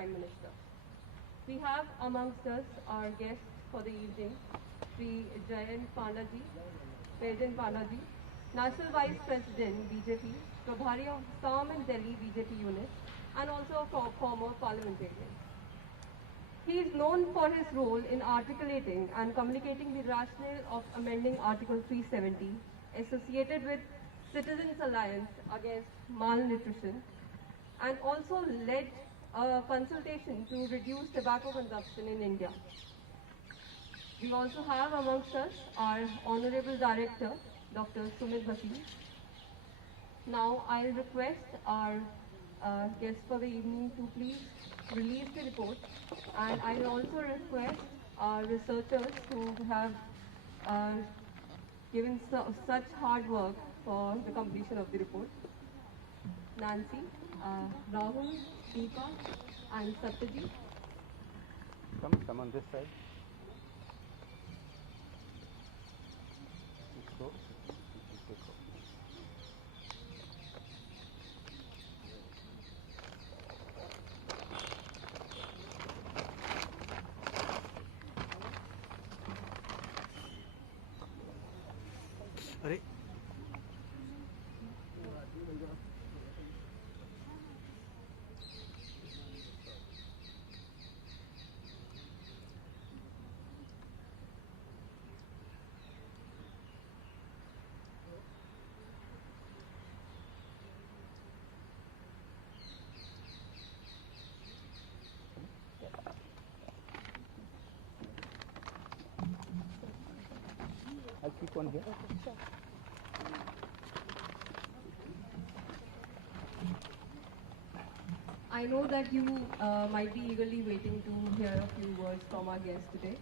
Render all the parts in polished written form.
Prime Minister. We have amongst us our guest for the evening, Sri Jayant Pandaji, President Pandaji, National Vice President BJP, Prabhari of Assam and Delhi BJP unit, and also a former parliamentarian. He is known for his role in articulating and communicating the rationale of amending Article 370 associated with Citizens Alliance Against Malnutrition, and also led a consultation to reduce tobacco consumption in India. We also have amongst us our Honorable Director, Dr. Sumit Bhasin. Now I'll request our guest for the evening to please release the report, and I will also request our researchers who have given such hard work for the completion of the report. Nancy, Rahul, Deepa, and Satyajit. Come on this side. So, अरे I'll keep one here. I know that you might be eagerly waiting to hear a few words from our guest today.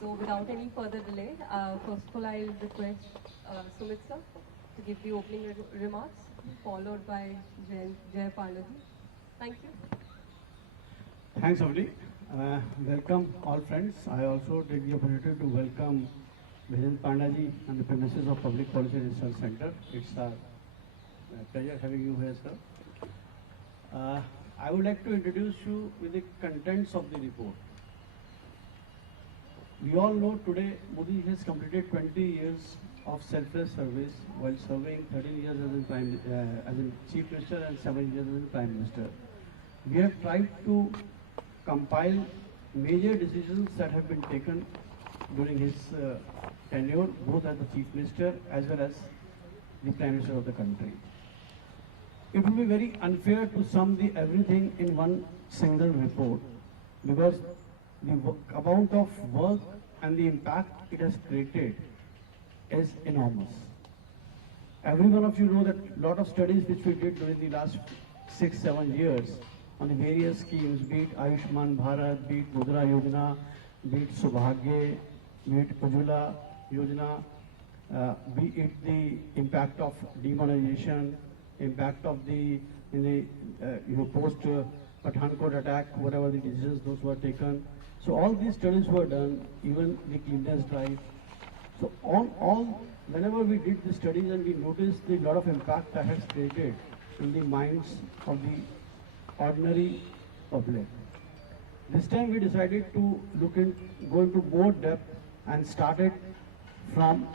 So without any further delay, first of all, I'll request Sumit sir to give the opening remarks, followed by Jay Pandaji. Thank you. Thanks, Avli. Welcome all friends. I also take the opportunity to welcome Jayant Pandaji on the premises of Public Policy Research Center. It's a pleasure having you here, sir. I would like to introduce you with the contents of the report. We all know today Modi has completed 20 years of selfless service while serving 13 years as a Chief Minister and 7 years as a Prime Minister. We have tried to compile major decisions that have been taken during his tenure, both as the Chief Minister as well as the Prime Minister of the country. It will be very unfair to sum everything in one single report, because the amount of work and the impact it has created is enormous. Every one of you know that a lot of studies which we did during the last 6-7 years on the various schemes, be it Ayushman Bharat, be it Mudra Yojana, be it Subhagya, be it Ujjwala Yojana, be it the impact of demonetization, impact of the post Pathankot attack, whatever the decisions those were taken. So all these studies were done, even the cleanliness drive. So whenever we did the studies, and we noticed the lot of impact that has created in the minds of the ordinary public. This time we decided to go into more depth and started from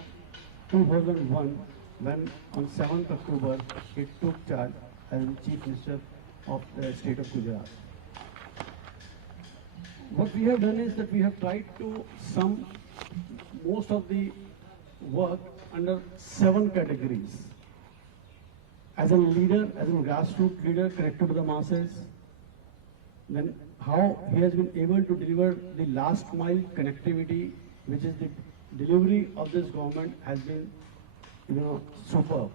2001, when on 7th October he took charge as Chief Minister of the state of Gujarat. What we have done is that we have tried to sum most of the work under 7 categories. As a leader, as a grassroots leader connected to the masses, then how he has been able to deliver the last mile connectivity, which is the delivery of this government has been superb.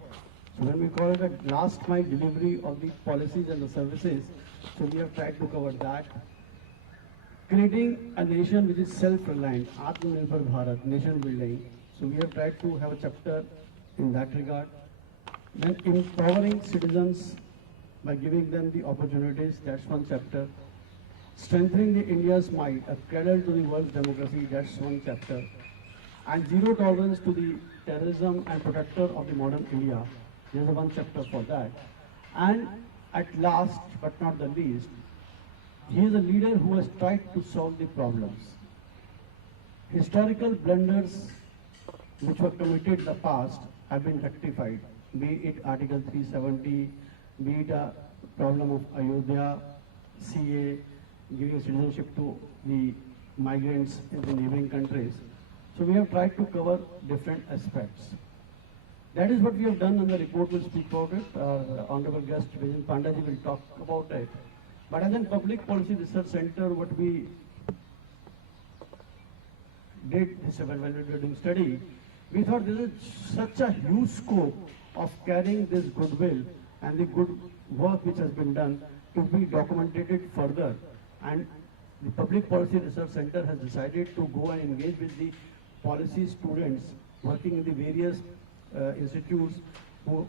So when we call it a last mile delivery of the policies and the services, so we have tried to cover that. Creating a nation which is self-reliant, Atmanirbhar Bharat, nation building. So we have tried to have a chapter in that regard. Then empowering citizens by giving them the opportunities, that's one chapter. Strengthening the India's might, a cradle to the world's democracy, that's one chapter. And zero tolerance to the terrorism and protector of the modern India, there's a one chapter for that. And at last, but not the least, He is a leader who has tried to solve the problems. Historical blunders which were committed in the past have been rectified, be it Article 370, be it a problem of Ayodhya, CA, giving citizenship to the migrants in the neighboring countries. So we have tried to cover different aspects. That is what we have done, and the report will speak about it. Our honorable guest, Bijen Pandaji, will talk about it. But as in Public Policy Research Center, what we did this evaluating study, we thought there is such a huge scope of carrying this goodwill and the good work which has been done to be documented further. And the Public Policy Research Center has decided to go and engage with the policy students working in the various institutes who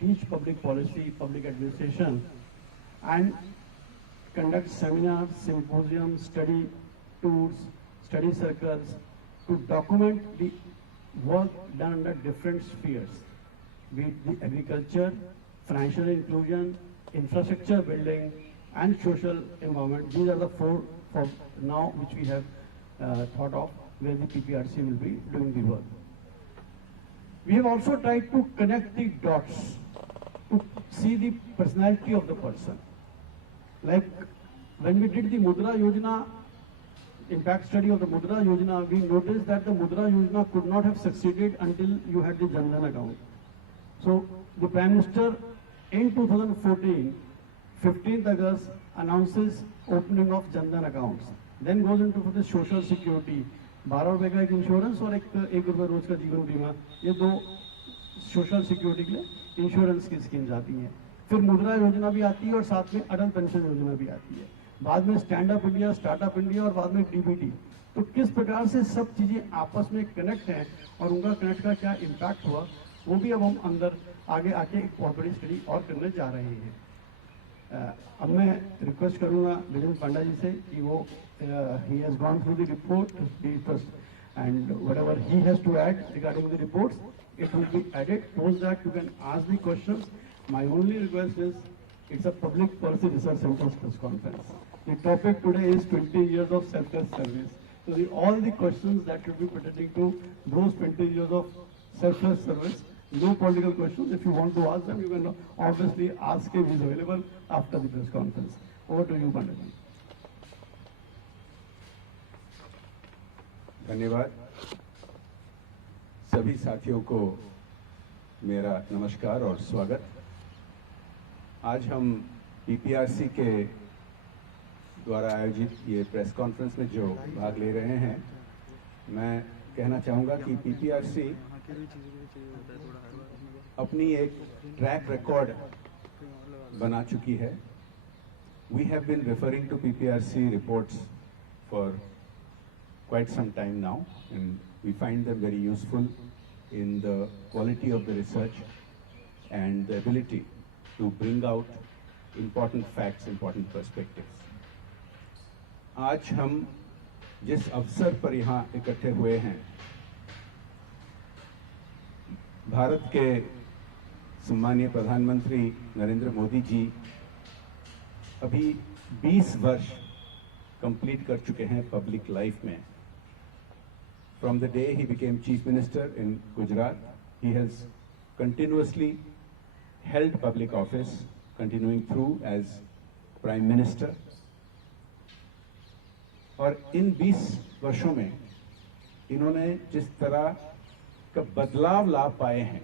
teach public policy, public administration, and conduct seminars, symposiums, study tours, study circles to document the work done under different spheres, be it the agriculture, financial inclusion, infrastructure building, and social environment. These are the four for now which we have thought of where the PPRC will be doing the work. We have also tried to connect the dots to see the personality of the person. Like when we did the Mudra Yojana, impact study of the Mudra Yojana, we noticed that the Mudra Yojana could not have succeeded until you had the Jan Dhan account. So the Prime Minister in 2014, 15th August, announces opening of Jan Dhan accounts. Then goes into for the social security. 12 रुपए का एक insurance और एक रुपए रोज का जीवन बीमा, ये दो सोशल सिक्योरिटी के लिए इंश्योरेंस की स्कीम्स आती हैं. फिर मुद्रा योजना भी आती है और साथ में अटल पेंशन योजना भी आती है. बाद में stand up India, startup India और बाद में डीबीटी. तो किस प्रकार से सब चीजें आपस में कनेक्ट हैं और उनका कनेक्ट का क्या इम्पैक्ट हुआ, वो भी अब हम अंदर आगे आके एक बहुत बड़ी स्टडी और करने जा रहे हैं. अब मैं रिक्वेस्ट करूंगा बिजेन पांडा जी से कि वो he has gone through the report and whatever he has to add regarding the reports, it will be added. Post that you can ask the questions. My only request is, it's a Public Policy Research Center's press conference. The topic today is 20 years of selfless service. So all the questions that should be pertaining to those 20 years of selfless service. No political questions. If you want to ask them, you can obviously ask him. He is available after the press conference. Over to you, Pandaji. धन्यवाद. सभी साथियों को मेरा नमस्कार और स्वागत. आज हम पीपीआरसी के द्वारा आयोजित ये प्रेस कॉन्फ्रेंस में जो भाग ले रहे हैं, मैं कहना चाहूँगा कि पीपीआरसी अपनी एक ट्रैक रिकॉर्ड बना चुकी है. We have been referring to PPRC reports for quite some time now, and we find them very useful in the quality of the research and the ability to bring out important facts, important perspectives. आज हम जिस अवसर पर यहाँ इकट्ठे हुए हैं, भारत के सम्मानीय प्रधानमंत्री नरेंद्र मोदी जी अभी 20 वर्ष कंप्लीट कर चुके हैं पब्लिक लाइफ में. From the day he became Chief Minister in Gujarat, he has continuously held public office, continuing through as Prime Minister. और इन 20 वर्षों में इन्होंने जिस तरह का बदलाव ला पाए हैं,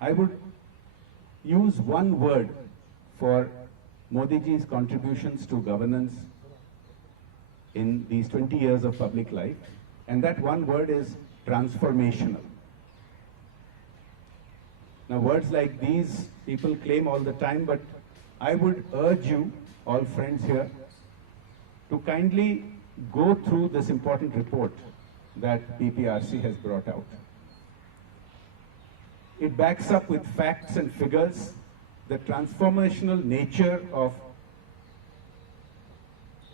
I would use one word for Modi ji's contributions to governance in these 20 years of public life, and that one word is transformational. Now, words like these people claim all the time, but I would urge you, all friends here, to kindly go through this important report that PPRC has brought out. It backs up with facts and figures the transformational nature of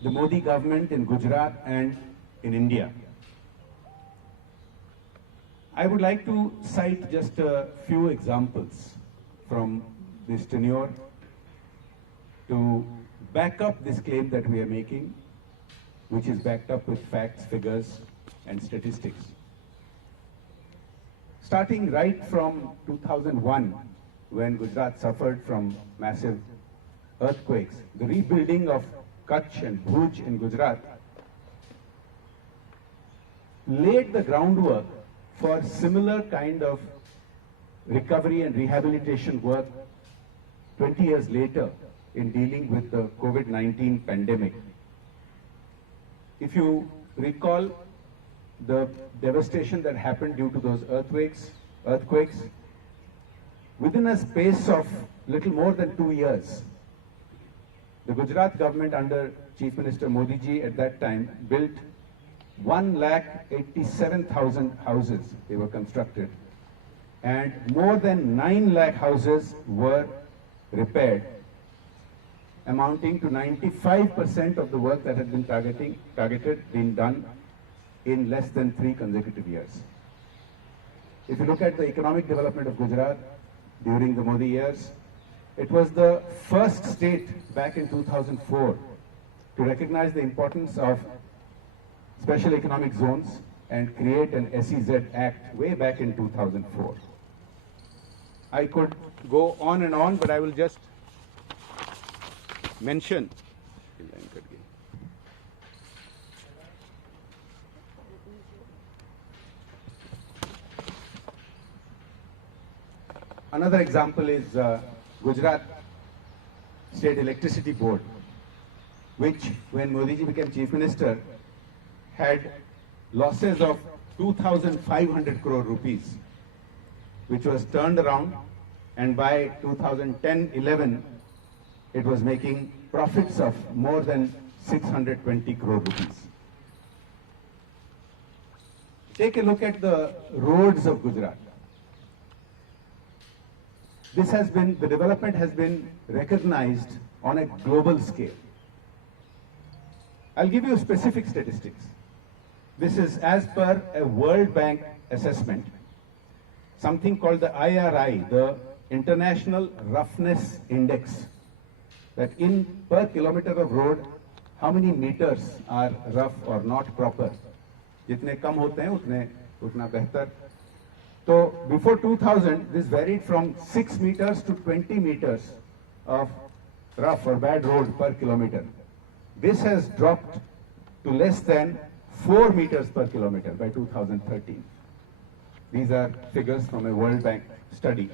the Modi government in Gujarat and in India. I would like to cite just a few examples from this tenure. to back up this claim that we are making, which is backed up with facts, figures, and statistics. Starting right from 2001, when Gujarat suffered from massive earthquakes, the rebuilding of Kutch and Bhuj in Gujarat laid the groundwork for similar kind of recovery and rehabilitation work 20 years later in dealing with the COVID-19 pandemic. If you recall the devastation that happened due to those earthquakes, within a space of little more than 2 years, the Gujarat government under Chief Minister Modi ji at that time built 1,87,000 houses. They were constructed, and more than 9 lakh houses were repaired, amounting to 95% of the work that had been targeted being done in less than 3 consecutive years. If you look at the economic development of Gujarat during the Modi years, it was the first state back in 2004 to recognize the importance of special economic zones and create an SEZ Act way back in 2004. I could go on and on, but I will just mention another example is Gujarat State Electricity Board, which when Modi ji became Chief Minister had losses of 2,500 crore rupees, which was turned around, and by 2010-11 it was making profits of more than 620 crore rupees. Take a look at the roads of Gujarat. The development has been recognized on a global scale. I'll give you specific statistics. This is as per a World Bank assessment, something called the IRI, the International Roughness Index, that in per kilometer of road, how many meters are rough or not proper. जितने कम होते हैं उतना बेहतर. So before 2000, this varied from 6 meters to 20 meters of rough or bad road per kilometer. This has dropped to less than 4 meters per kilometer by 2013. These are figures from a World Bank study.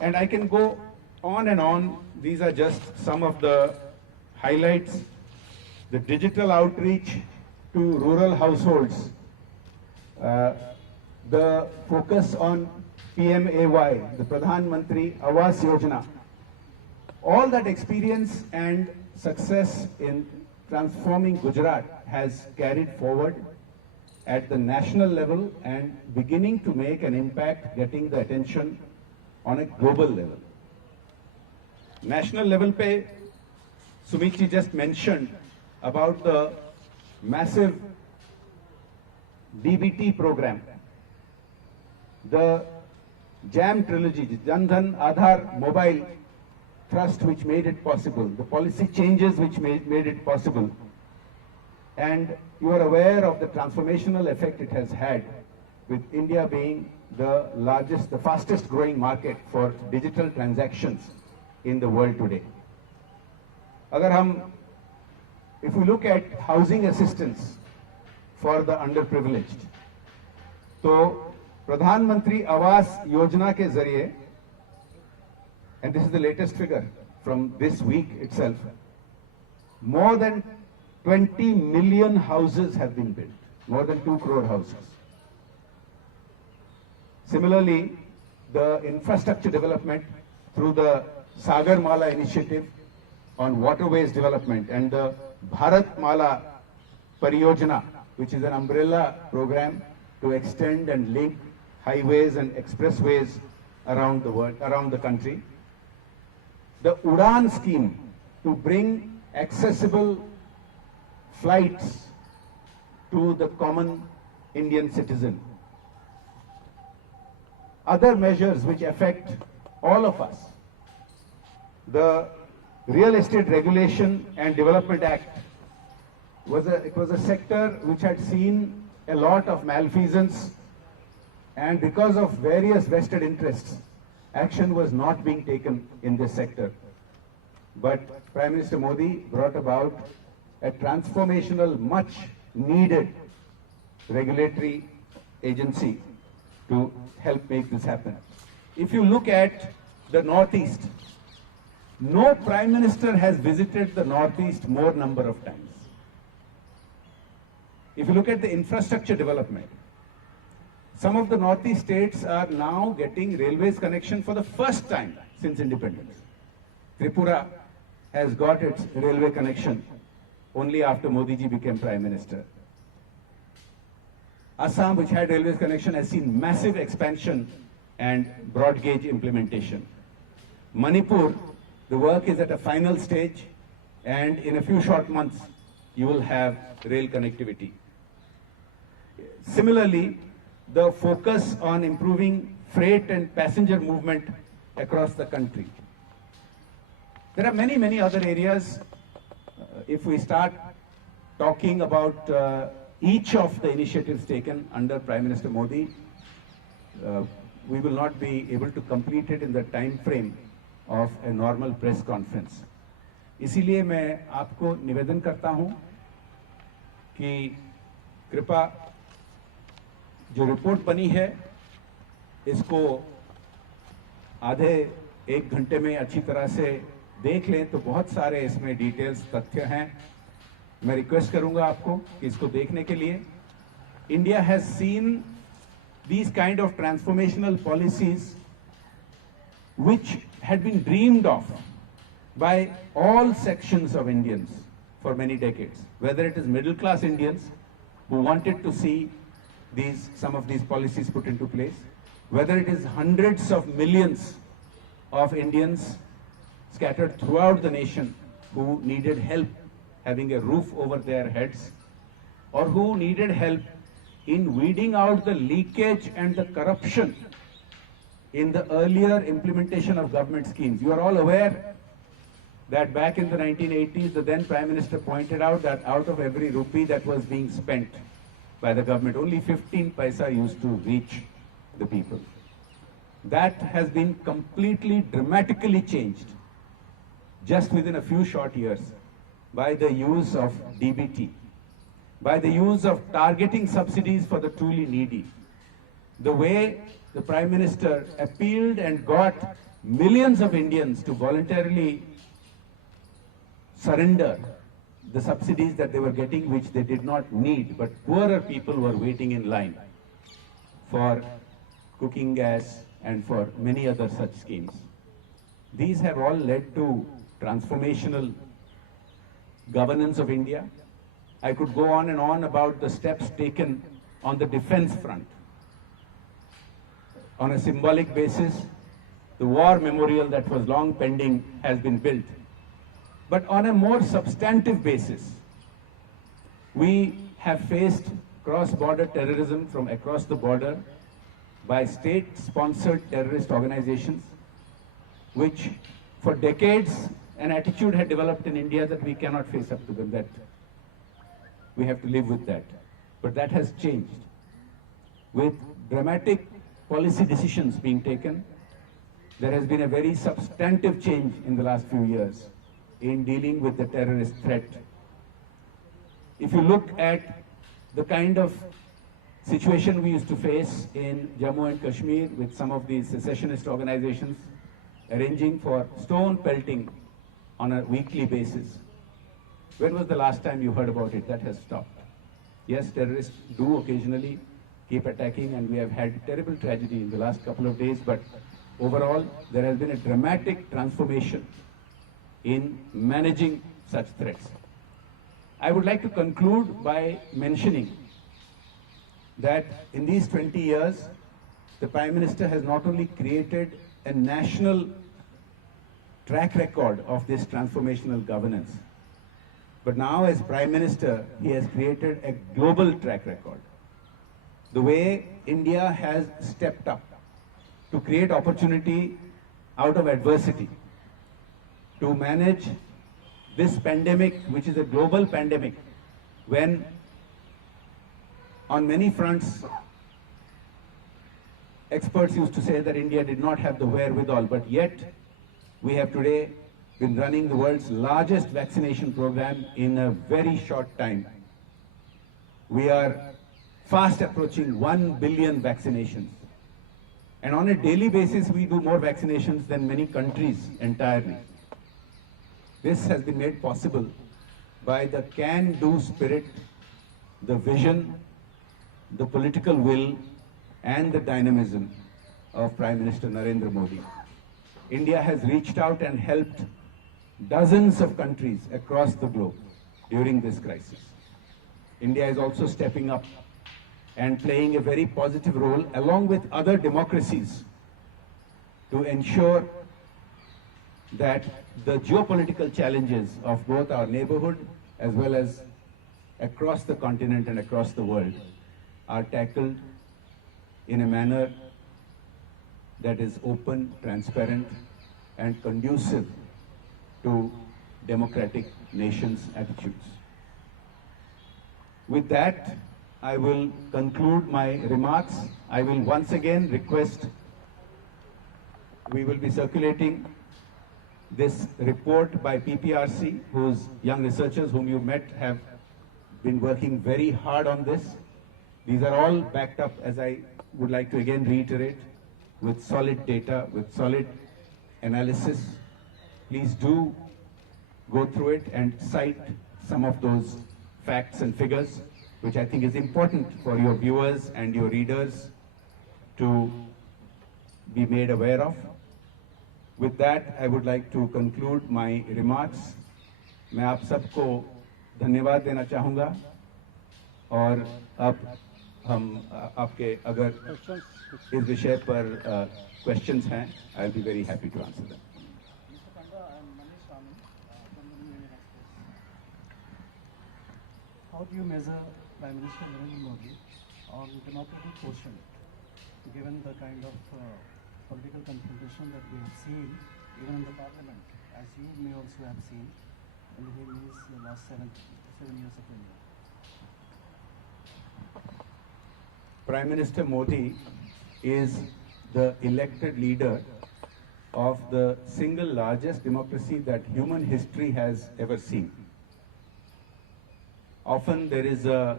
And I can go on and on. These are just some of the highlights. The digital outreach to rural households, the focus on PMAY, the Pradhan Mantri Awas Yojana, all that experience and success in transforming Gujarat has carried forward at the national level and beginning to make an impact, getting the attention on a global level. National level pe, Sumit ji just mentioned about the massive DBT program, the JAM trilogy, Jan Dhan Aadhaar Mobile Trust, which made it possible, the policy changes which made it possible. And you are aware of the transformational effect it has had, with India being the largest, the fastest growing market for digital transactions in the world today. If we look at housing assistance for the underprivileged, so Pradhan Mantri Awas Yojana ke zariye, and this is the latest figure from this week itself, more than 20 million houses have been built, more than 2 crore houses. Similarly, the infrastructure development through the Sagar Mala initiative on waterways development and the Bharat Mala Pariyojana, which is an umbrella program to extend and link highways and expressways around the world, around the country. The Udan scheme to bring accessible flights to the common Indian citizen. Other measures which affect all of us. The Real Estate Regulation and Development Act was a sector which had seen a lot of malfeasance, and because of various vested interests, action was not being taken in this sector. But Prime Minister Modi brought about a transformational, much needed regulatory agency to help make this happen. If you look at the Northeast, no Prime Minister has visited the Northeast more number of times. If you look at the infrastructure development, some of the Northeast states are now getting railways connection for the first time since independence. Tripura has got its railway connection only after Modi ji became Prime Minister. Assam, which had railways connection, has seen massive expansion and broad gauge implementation. Manipur, the work is at a final stage, and in a few short months, you will have rail connectivity. Similarly, the focus on improving freight and passenger movement across the country. There are many, many other areas. If we start talking about each of the initiatives taken under Prime Minister Modi, we will not be able to complete it in the time frame of a normal press conference. इसीलिए मैं आपको निवेदन करता हूं कि कृपा जो report बनी है इसको आधे एक घंटे में अच्छी तरह से देख लें, तो बहुत सारे इसमें डिटेल्स तथ्य हैं. मैं रिक्वेस्ट करूंगा आपको कि इसको देखने के लिए. India has seen these kind of transformational policies which had been dreamed of by all sections of Indians for many decades, whether it is middle class Indians who wanted to see some of these policies put into place, whether it is hundreds of millions of Indians scattered throughout the nation who needed help having a roof over their heads, or who needed help in weeding out the leakage and the corruption in the earlier implementation of government schemes. You are all aware that back in the 1980s, the then Prime Minister pointed out that out of every rupee that was being spent by the government, only 15 paisa used to reach the people. That has been completely, dramatically changed just within a few short years by the use of DBT, by the use of targeting subsidies for the truly needy. The way the Prime Minister appealed and got millions of Indians to voluntarily surrender the subsidies that they were getting, which they did not need, but poorer people were waiting in line for cooking gas and for many other such schemes. These have all led to transformational governance of India. I could go on and on about the steps taken on the defense front. On a symbolic basis, the war memorial that was long pending has been built. But on a more substantive basis, we have faced cross-border terrorism from across the border by state-sponsored terrorist organizations, which for decades an attitude had developed in India that we cannot face up to them, that we have to live with that. But that has changed. With dramatic policy decisions being taken, there has been a very substantive change in the last few years in dealing with the terrorist threat. If you look at the kind of situation we used to face in Jammu and Kashmir with some of these secessionist organizations arranging for stone pelting on a weekly basis, when was the last time you heard about it? That has stopped. Yes, terrorists do occasionally keep attacking, and we have had terrible tragedy in the last couple of days, but overall there has been a dramatic transformation in managing such threats. I would like to conclude by mentioning that in these 20 years, the Prime Minister has not only created a national track record of this transformational governance, but now as Prime Minister, he has created a global track record. The way India has stepped up to create opportunity out of adversity, to manage this pandemic, which is a global pandemic, when on many fronts, experts used to say that India did not have the wherewithal, but yet we have today been running the world's largest vaccination program in a very short time. We are fast approaching 1 billion vaccinations. And on a daily basis, we do more vaccinations than many countries entirely. This has been made possible by the can-do spirit, the vision, the political will, and the dynamism of Prime Minister Narendra Modi. India has reached out and helped dozens of countries across the globe during this crisis. India is also stepping up and playing a very positive role along with other democracies to ensure that the geopolitical challenges of both our neighborhood as well as across the continent and across the world are tackled in a manner that is open, transparent, and conducive to democratic nations' attitudes. With that, I will conclude my remarks. I will once again request, we will be circulating this report by PPRC, whose young researchers whom you met have been working very hard on this. These are all backed up, as I would like to again reiterate, with solid data, with solid analysis. Please do go through it and cite some of those facts and figures, which I think is important for your viewers and your readers to be made aware of. With that, I would like to conclude my remarks. मैं आप सबको धन्यवाद देना चाहूँगा और अब हम आपके अगर इस विषय पर questions हैं, I'll be very happy to answer them. How do you measure Prime Minister Narendra Modi on democratic quotient, given the kind of political confrontation that we have seen even in the parliament, as you may also have seen in his last seven years of India? Prime Minister Modi is the elected leader of the single largest democracy that human history has ever seen. Often there is a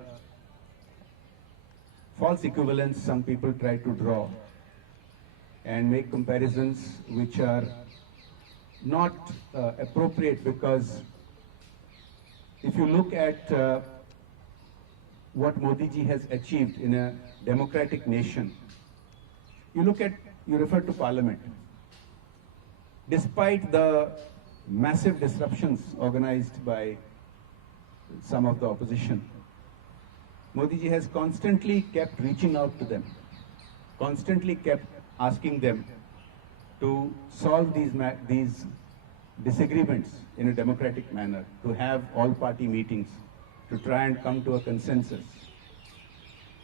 false equivalence some people try to draw and make comparisons which are not appropriate, because if you look at what Modi ji has achieved in a democratic nation, you refer to Parliament. Despite the massive disruptions organized by some of the opposition, Modi ji has constantly kept reaching out to them, constantly kept asking them to solve these disagreements in a democratic manner, to have all-party meetings, to try and come to a consensus.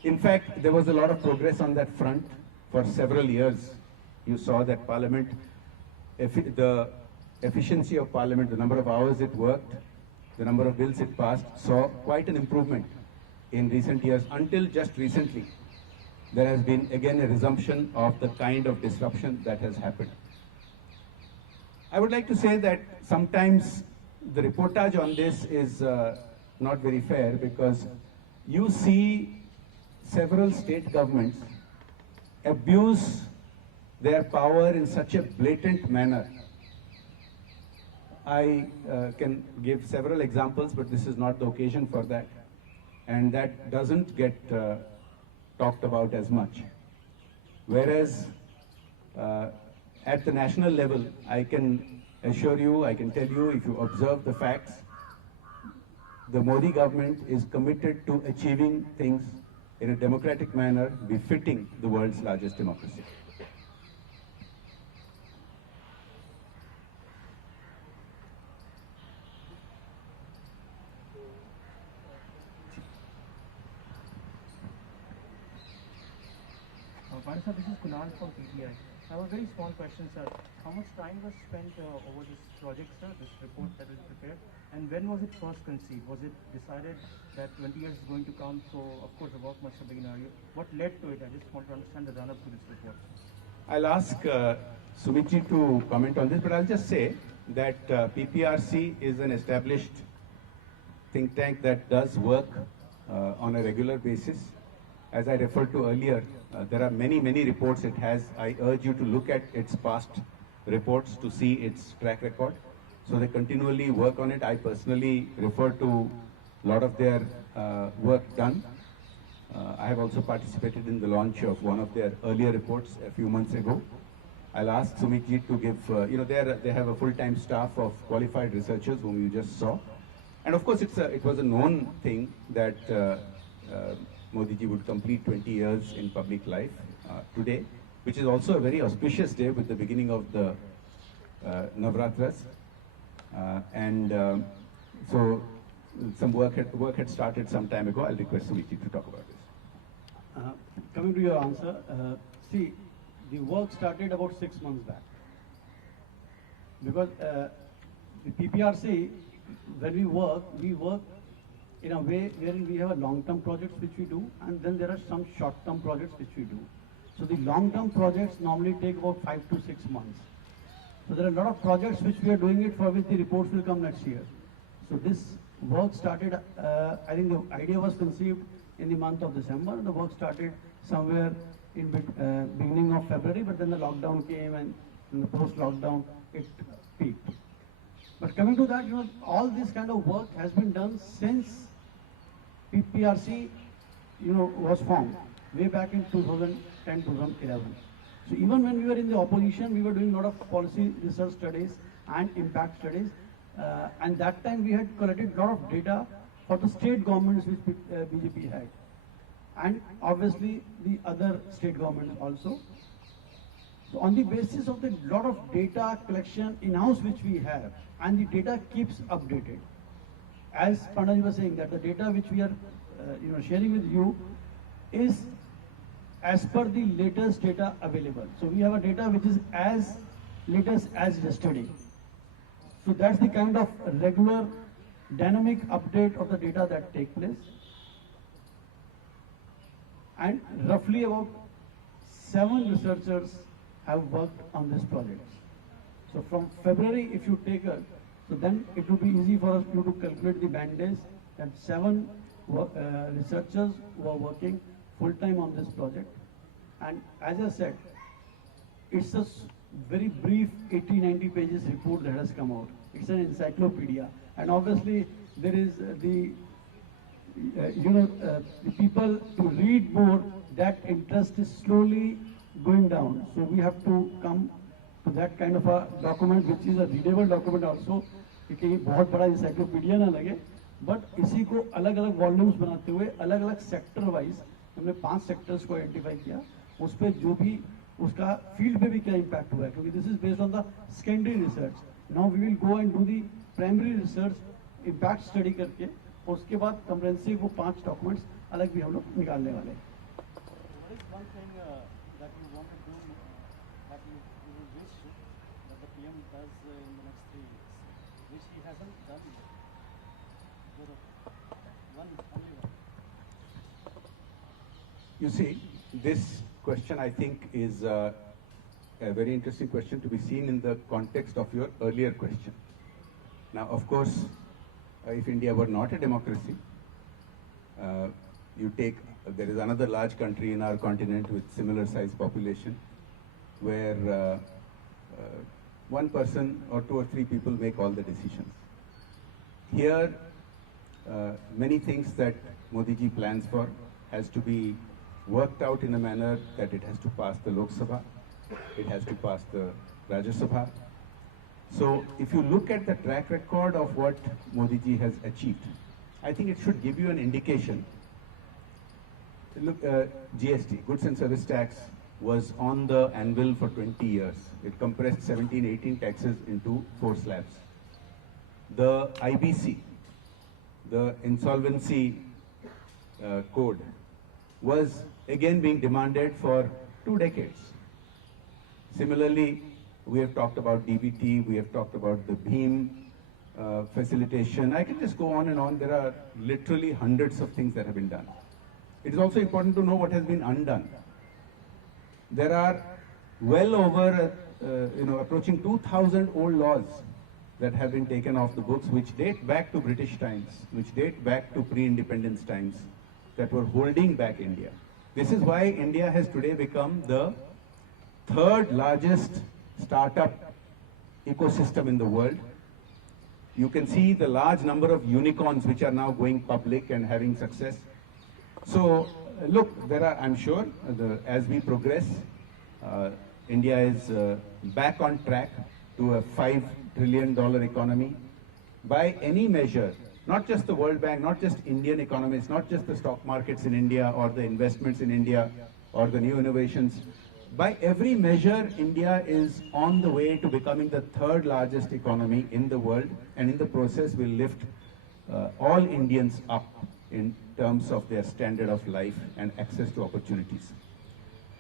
In fact, there was a lot of progress on that front for several years. You saw that Parliament, the efficiency of Parliament, the number of hours it worked, the number of bills it passed, saw quite an improvement in recent years, until just recently. There has been again a resumption of the kind of disruption that has happened. I would like to say that sometimes the reportage on this is not very fair, because you see several state governments abuse their power in such a blatant manner. I can give several examples, but this is not the occasion for that. And that doesn't get talked about as much. Whereas at the national level, I can assure you, I can tell you, if you observe the facts, the Modi government is committed to achieving things in a democratic manner befitting the world's largest democracy. This is Kunal from PTI. I have a very small question, sir. How much time was spent over this project, sir, this report that was prepared? And when was it first conceived? Was it decided that 20 years is going to come, so of course the work must have begun earlier? What led to it? I just want to understand the run-up to this report. I'll ask Sumitji to comment on this, but I'll just say that PPRC is an established think tank that does work on a regular basis. As I referred to earlier, there are many reports it has. I urge you to look at its past reports to see its track record. So they continually work on it. I personally refer to a lot of their work done. I have also participated in the launch of one of their earlier reports a few months ago. I'll ask Sumitji to give, they have a full-time staff of qualified researchers whom you just saw. And of course, it was a known thing that Modi ji would complete 20 years in public life today, which is also a very auspicious day with the beginning of the Navratras. So some work had started some time ago. I'll request Sumiti to talk about this. Coming to your answer, see, the work started about 6 months back. Because the PPRC, when we work in a way wherein we have a long-term projects which we do, and then there are some short-term projects which we do. So the long-term projects normally take about 5 to 6 months. So there are a lot of projects which we are doing it for which the reports will come next year. So this work started, I think the idea was conceived in the month of December, and the work started somewhere in beginning of February, but then the lockdown came, and in the post-lockdown it peaked. But coming to that, all this kind of work has been done since PPRC, was formed way back in 2010, 2011. So even when we were in the opposition, we were doing a lot of policy research studies and impact studies. And that time we had collected a lot of data for the state governments which BJP had. And obviously the other state governments also. So on the basis of the lot of data collection in-house which we have, and the data keeps updated. As Pandaji was saying, that the data which we are sharing with you is as per the latest data available. So we have a data which is as latest as yesterday. So that's the kind of regular dynamic update of the data that take place. And roughly about 7 researchers have worked on this project. So from February, if you take us, so then it will be easy for us to calculate the band days, and 7 researchers who are working full-time on this project. And as I said, it's a very brief 80-90 pages report that has come out. It's an encyclopedia. And obviously there is the people to read more, that interest is slowly going down. So we have to come to that kind of a document which is a readable document also, क्योंकि ये बहुत बड़ा encyclopedia ना लगे, but इसी को अलग-अलग volumes बनाते हुए अलग-अलग sector wise हमने 5 sectors को identify किया, उस पे जो भी उसका field पे भी क्या impact हुआ है, क्योंकि this is based on the secondary research. Now we will go and do the primary research impact study करके, उसके बाद comprehensive वो 5 documents अलग भी हम लोग निकालने वाले हैं. What is one thing that you want to do, that you will wish that the PM does in the next 3 years, which he hasn't done yet? Only one. You see, this question I think is a very interesting question to be seen in the context of your earlier question. Now, of course, if India were not a democracy, there is another large country in our continent with similar size population, where one person or 2 or 3 people make all the decisions. Here, many things that Modi ji plans for has to be worked out in a manner that it has to pass the Lok Sabha, it has to pass the Rajya Sabha. So if you look at the track record of what Modi ji has achieved, I think it should give you an indication. Look, GST, Goods and Service Tax, was on the anvil for 20 years. It compressed 17, 18 taxes into 4 slabs. The IBC, the insolvency code, was again being demanded for 2 decades. Similarly, we have talked about DBT, we have talked about the BHIM facilitation. I can just go on and on. There are literally hundreds of things that have been done. It is also important to know what has been undone. There are well over, approaching 2,000 old laws that have been taken off the books, which date back to British times, which date back to pre-independence times, that were holding back India. This is why India has today become the third largest startup ecosystem in the world. You can see the large number of unicorns which are now going public and having success. So look, there are, I'm sure, as we progress, India is back on track to a $5 trillion economy by any measure. Not just the World Bank, not just Indian economists, not just the stock markets in India or the investments in India or the new innovations. By every measure, India is on the way to becoming the third largest economy in the world, and in the process will lift all Indians up in terms of their standard of life and access to opportunities.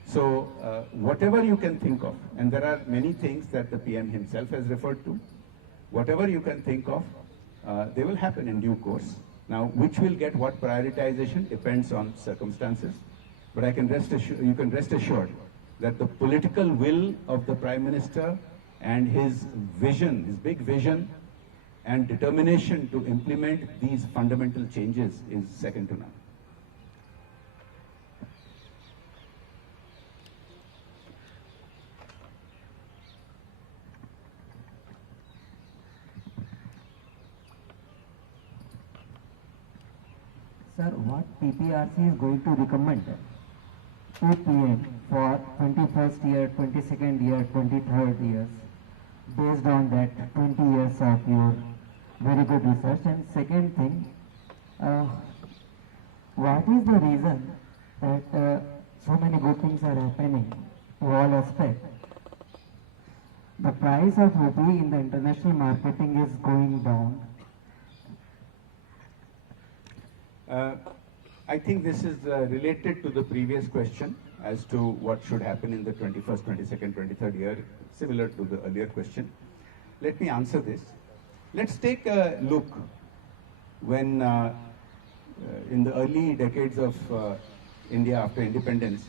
So whatever you can think of, and there are many things that the PM himself has referred to, whatever you can think of, they will happen in due course. Now, which will get what prioritization depends on circumstances, but I can you can rest assured that the political will of the Prime Minister and his vision, his big vision and determination to implement these fundamental changes is second to none. Sir, what PPRC is going to recommend to PM for 21st year, 22nd year, 23rd years, based on that 20 years of your very good research? And second thing, what is the reason that so many good things are happening to all aspects? The price of rupee in the international marketing is going down. I think this is related to the previous question as to what should happen in the 21st, 22nd, 23rd year, similar to the earlier question. Let me answer this. Let's take a look when in the early decades of India after independence,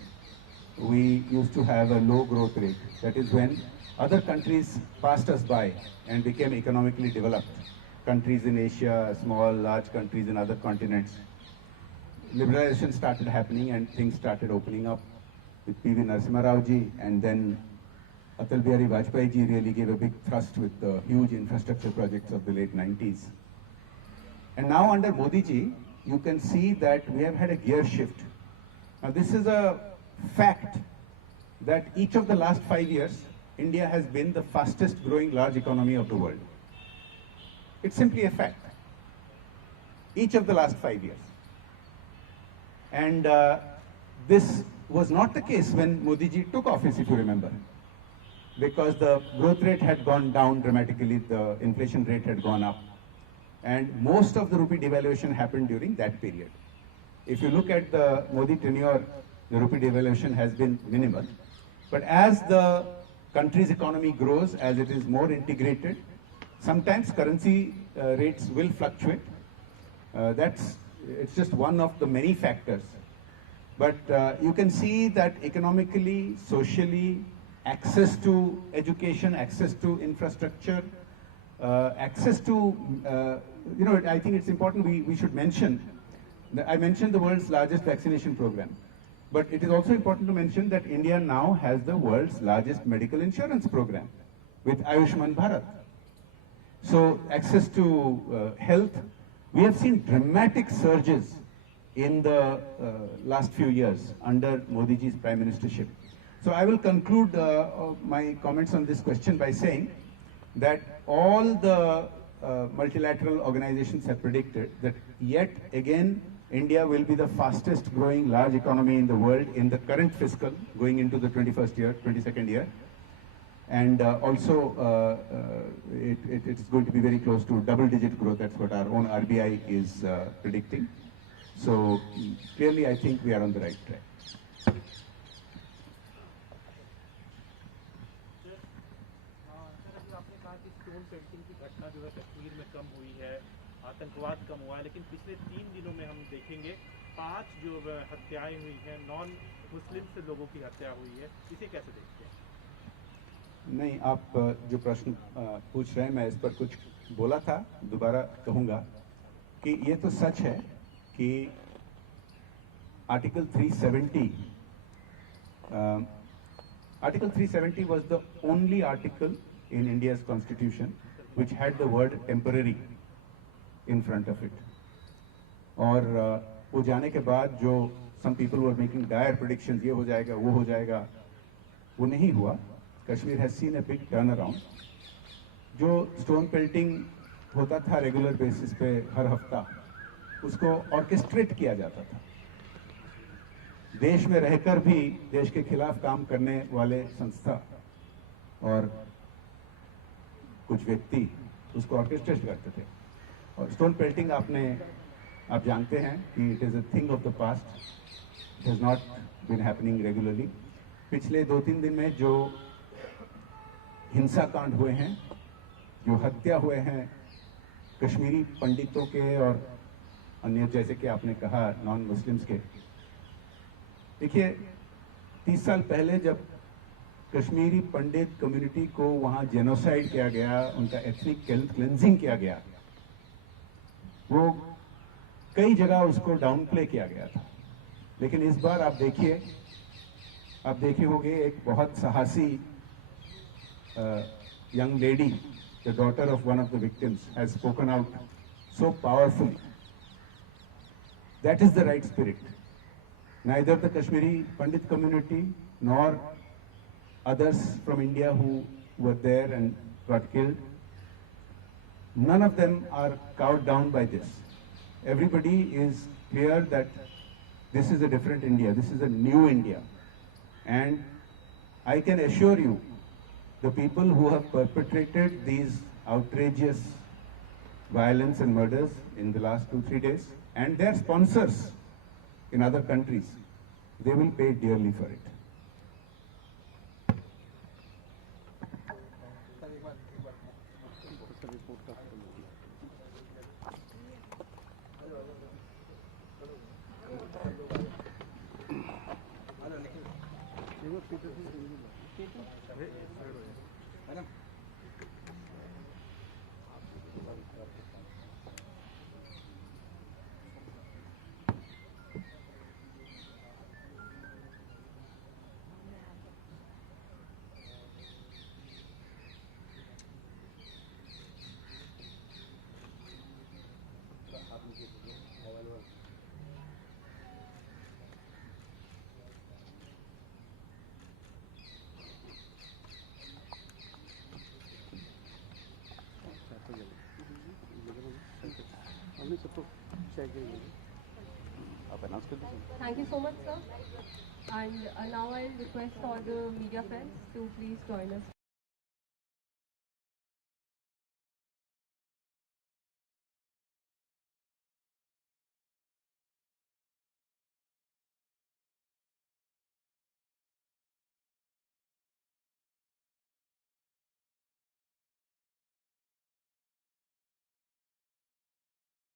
we used to have a low growth rate. That is when other countries passed us by and became economically developed. Countries in Asia, small, large countries in other continents. Liberalization started happening and things started opening up with P.V. Narasimha Rao ji, and then Atal Bihari Vajpayee ji really gave a big thrust with the huge infrastructure projects of the late 90s. And now under Modi ji, you can see that we have had a gear shift. Now this is a fact that each of the last 5 years, India has been the fastest growing large economy of the world. It's simply a fact. Each of the last 5 years. And this was not the case when Modi ji took office, if you remember, because the growth rate had gone down dramatically, the inflation rate had gone up, and most of the rupee devaluation happened during that period. If you look at the Modi tenure, the rupee devaluation has been minimal. But as the country's economy grows, as it is more integrated, sometimes currency rates will fluctuate. It's just one of the many factors. But you can see that economically, socially, access to education, access to infrastructure, access to, I think it's important we should mention, I mentioned the world's largest vaccination program. But it is also important to mention that India now has the world's largest medical insurance program with Ayushman Bharat. So access to health, we have seen dramatic surges in the last few years under Modi ji's prime ministership. So I will conclude my comments on this question by saying that all the multilateral organizations have predicted that yet again India will be the fastest growing large economy in the world in the current fiscal going into the 21st year, 22nd year. And also it's going to be very close to double-digit growth. That's what our own RBI is predicting. So clearly, I think we are on the right track. जो है कश्मीर में कम हुई है, आतंकवाद कम हुआ है, लेकिन पिछले 3 दिनों में हम देखेंगे 5 जो हत्याएं हुई हैं, नॉन मुस्लिम से लोगों की हत्या हुई है, इसे कैसे देखते हैं? नहीं, आप जो प्रश्न पूछ रहे हैं, मैं इस पर कुछ बोला था, दोबारा कहूँगा कि ये तो सच है कि article 370 was the only article in India's constitution which had the word temporary in front of it. और वो जाने के बाद जो some people were making dire predictions, ये हो जाएगा, वो हो जाएगा, वो नहीं हुआ. Kashmir has seen a big turnaround. जो स्टोन पेल्टिंग होता था रेगुलर बेसिस पे हर हफ्ता, उसको ऑर्केस्ट्रेट किया जाता था. देश में रहकर भी देश के खिलाफ काम करने वाले संस्था और कुछ व्यक्ति उसको ऑर्केस्ट्रेट करते थे. और स्टोन पेल्टिंग आप जानते हैं कि it is a thing of the past. It has not been happening regularly. पिछले 2-3 दिन में जो हिंसा कांड हुए हैं, जो हत्या हुए हैं कश्मीरी पंडितों के और अन्य, जैसे कि आपने कहा, नॉन मुस्लिम्स के. देखिए, 30 साल पहले जब कश्मीरी पंडित कम्युनिटी को वहां जेनोसाइड किया गया, उनका एथनिक क्लेंजिंग किया गया, वो कई जगह उसको डाउन प्ले किया गया था. लेकिन इस बार आप देखे होंगे एक बहुत साहसी young lady, the daughter of one of the victims, has spoken out so powerfully. That is the right spirit. Neither the Kashmiri Pandit community nor others from India who were there and got killed, none of them are cowed down by this. Everybody is clear that this is a different India, this is a new India. And I can assure you, the people who have perpetrated these outrageous violence and murders in the last 2-3 days, and their sponsors in other countries, they will pay dearly for it. Thank you so much, sir. And now I'll request all the media friends to please join us.